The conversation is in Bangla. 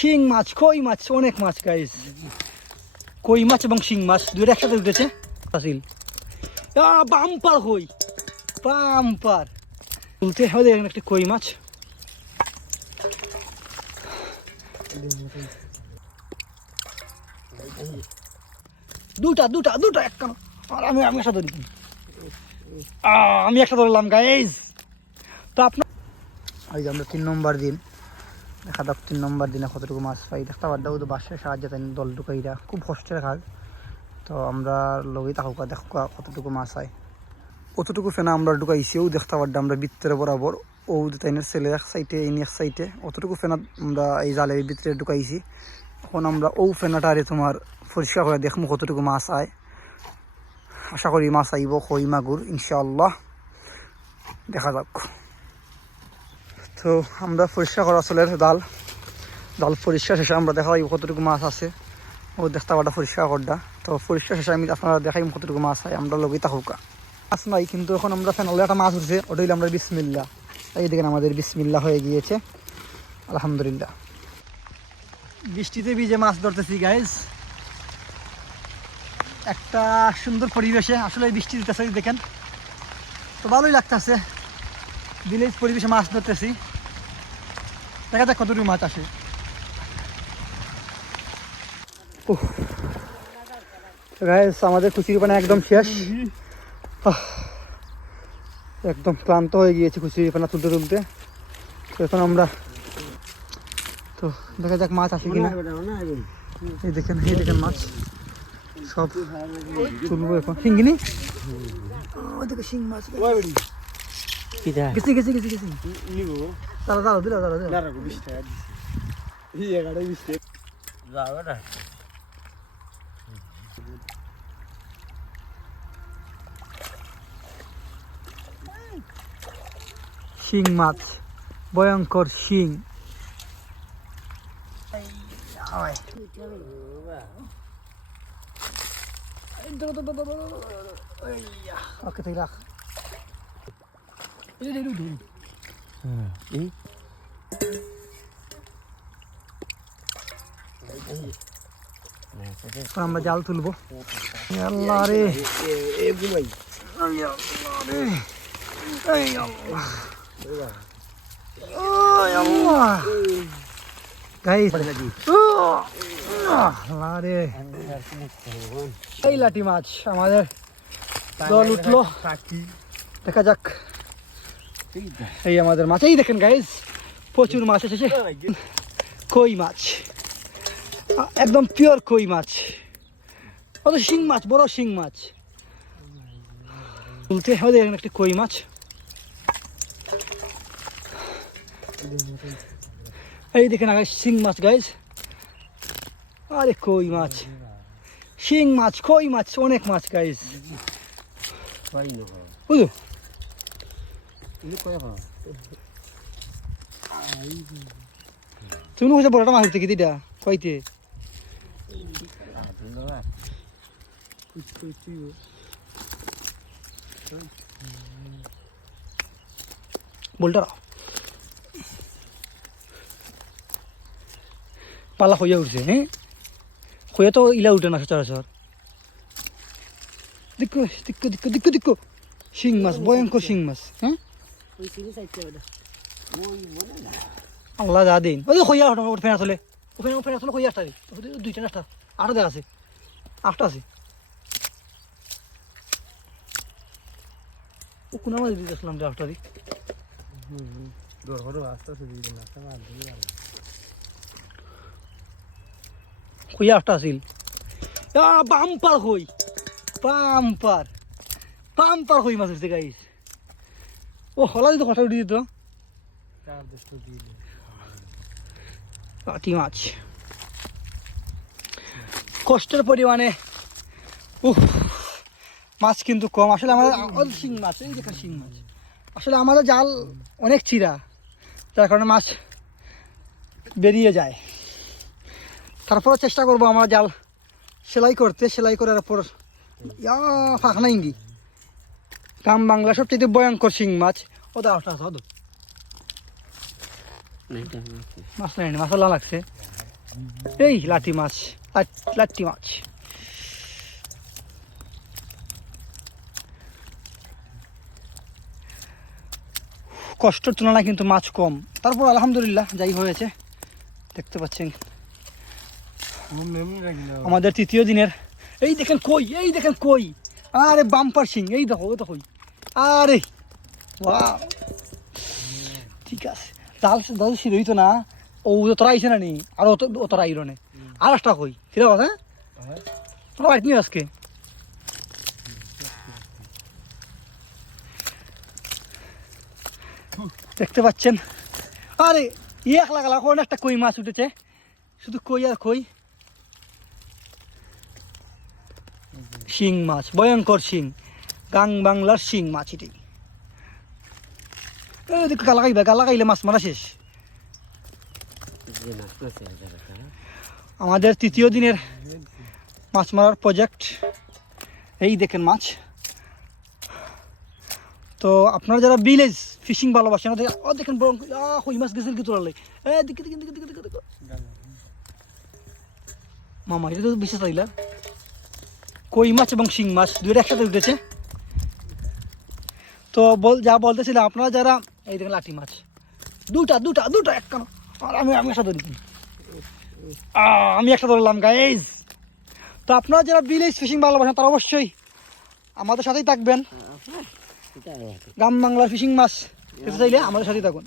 শিং মাছ, কই মাছ, অনেক মাছ গাইস কই মাছ এবং শিং মাছ, দুইটা একসাথে উঠেছে। ফাসিল বাম্পার কই? বাম্পার। তুলতে হবে দেখেন একটা কই মাছ। দুটা দুটা দুটা একটা আর আমি আমি একটা ধরি। আমি একটা ধরলাম গাইজ তো আপনার আমরা তিন নম্বর দিন। দেখা যাক তিন নম্বর দিনে কতটুকু মাছ পাই। দেখতে পারদাও তো বাসের সাহায্যে তাই দল ঢুকাইরা খুব কষ্টের কাজ। তো আমরা লগেই থাকুক দেখো কতটুকু মাছ হয় কতটুকু ফেনা আমরা ঢুকাইছি, ও দেখতে পারদা আমরা ভিতরে বরাবর। ও তাইনের ছেলে এক সাইডে, এই এক সাইডে। অতটুকু ফেনা আমরা এই জালের ভিতরে ঢুকাইছি। এখন আমরা ও ফেনাটারে তোমার পরিষ্কার করে দেখব কতটুকু মাছ আয়। আশা করি মাছ আইব, কই মাগুর, ইনশাআল্লাহ। দেখা যাক। তো আমরা পরিষ্কার করা চলে ডাল। ডাল পরিষ্কার শেষে আমরা দেখা কতটুকু মাছ আছে। ও দেখতে পাটা পরিষ্কার করডা তো পরিষ্কার শেষে আমি আপনারা দেখাই কতটুকু মাছ হয় আমরা লগেই থাকুকা। মাছ নাই, কিন্তু এখন আমরা ফেনালে একটা মাছ উঠছে। ওটা হইলে আমরা বিসমিল্লা এই দেখেন আমাদের বিসমিল্লা হয়ে গিয়েছে। আলহামদুলিল্লাহ। বৃষ্টিতে ভিজে মাছ ধরতেছি গাইজ একটা সুন্দর পরিবেশে আসলে বৃষ্টি দিতেছে, দেখেন। তো ভালোই লাগতেছে। ভিলেজ পরিবেশে মাছ ধরতেছি। দেখা যাক কতটুকু মাছ আসে। উফ। তো আমাদের খুচির পানা একদম শেষ। আহ, একদম ক্লান্ত হয়ে গিয়েছে খুচির পানা তুলতে তুলতে। তো এখন আমরা তো দেখা যাক মাছ আসে কিনা। এই দেখেন এই দেখেন মাছ। সব তুলবো এখন। শিঙ্গিনি? শিং মাছ। কিটা গেছি গেছি গেছি গেছি দাঁড়া দাঁড়া দিলা দাঁড়া দিলা যাবে না শিং মাছ ভয়ঙ্কর শিং ওকে তাই রাখ আমরা জাল তুলবো আল্লাহ এই আল্লাহ রে লাঠি মাছ আমাদের জল উঠল। দেখা যাক। এই আমাদের মাছ। এই দেখেন গাইস প্রচুর মাছ এসেছে। কই মাছ? একদম পিওর কই মাছ। কত শিং মাছ বড় শিং মাছ। তুলতে হবে দেখেন একটি কই মাছ। এই দেখেন আগে শিং মাছ গাইজ আরে কই মাছ। শিং মাছ কই মাছ অনেক মাছ গাইজ বুঝলো? তুমি হচ্ছে বড়টা মাছ থেকে দিটা কইতে। বলটা পালা হইয়া উঠছে হ্যাঁ হইয়া তো ইলা উঠে না সচরাচর। দেখো দেখো দেখো দেখো দেখো শিং মাছ, ভয়ঙ্কর শিং মাছ হ্যাঁ? আল্লাহ যা দিন। ওই হইয়া ফেনা চলে ওখানে ফেনা চলে হইয়া আসতে দুইটা নাস্তা আটটা দেখা আছে। আটটা আছে। ও কোন মাছ দিতে আসলাম যে আটটা দি হইয়া আটটা আছিল। আ বাম্পার হই বাম্পার। বাম্পার হই মাছ উঠছে গাইস ও হলা দিত? কথা উঠে দিত পাটি মাছ। কষ্টের পরিমাণে উফ মাছ কিন্তু কম। আসলে আমাদের শিং মাছ এই দেখেন শিং মাছ। আসলে আমাদের জাল অনেক চিরা যার কারণে মাছ বেরিয়ে যায়। তারপরে চেষ্টা করব আমরা জাল সেলাই করতে সেলাই করার পর ইয়া ফাঁকনা ইঙ্গি গ্রাম বাংলা সবচেয়ে ভয়ঙ্কর শিং মাছ। ও দা ওটা আছে, ও মাছ নাই মাছ লাগছে। এই লাঠি মাছ লাট- লাট্টি মাছ। কষ্টের তুলনায় কিন্তু মাছ কম। তারপর আলহামদুলিল্লাহ যাই হয়েছে দেখতে পাচ্ছেন। আমাদের তৃতীয় দিনের। এই দেখেন কই এই দেখেন কই। আরে বাম্পার সিং এই দেখো ওই দেখো। আরে, বাহ। ঠিক আছে। জাল জাল ছিল তো না। ও তোরা আইছে না নি। আর ও তোরা আইরো নে। আর একটা কই? কিরা কথা তোরা বাইট নিয়ে আজকে। দেখতে পাচ্ছেন? আরে এক লাখ লাখ একটা কই মাছ উঠেছে। শুধু কই আর কই? শিং মাছ, ভয়ঙ্কর শিং। গাং বাংলার শিং মাছ এটি। দেখ গালা খাইলে মাছ মারা শেষ। আমাদের তৃতীয় দিনের মাছ মারার প্রজেক্ট এই দেখেন মাছ। তো আপনারা যারা ভিলেজ ফিশিং ভালোবাসেন ও দেখেন কই মাছ গেছে কি তোলালে এ মামা এটা তো বিশেষ তাইলা কই মাছ এবং শিং মাছ দুইটা একসাথে উঠেছে। তো বল, যা বলতেছিলাম আপনারা যারা, এই দেখেন লাঠি মাছ। দুটা দুটা দুটা এক কেন। আমি আমি একটা ধরি। আমি একটা ধরলাম গাইজ তো আপনারা যারা বিলেজ ফিশিং ভালোবাসেন, তারা অবশ্যই আমাদের সাথেই থাকবেন। গ্রাম বাংলার ফিশিং মাছ। খেতে চাইলে আমাদের সাথেই থাকুন।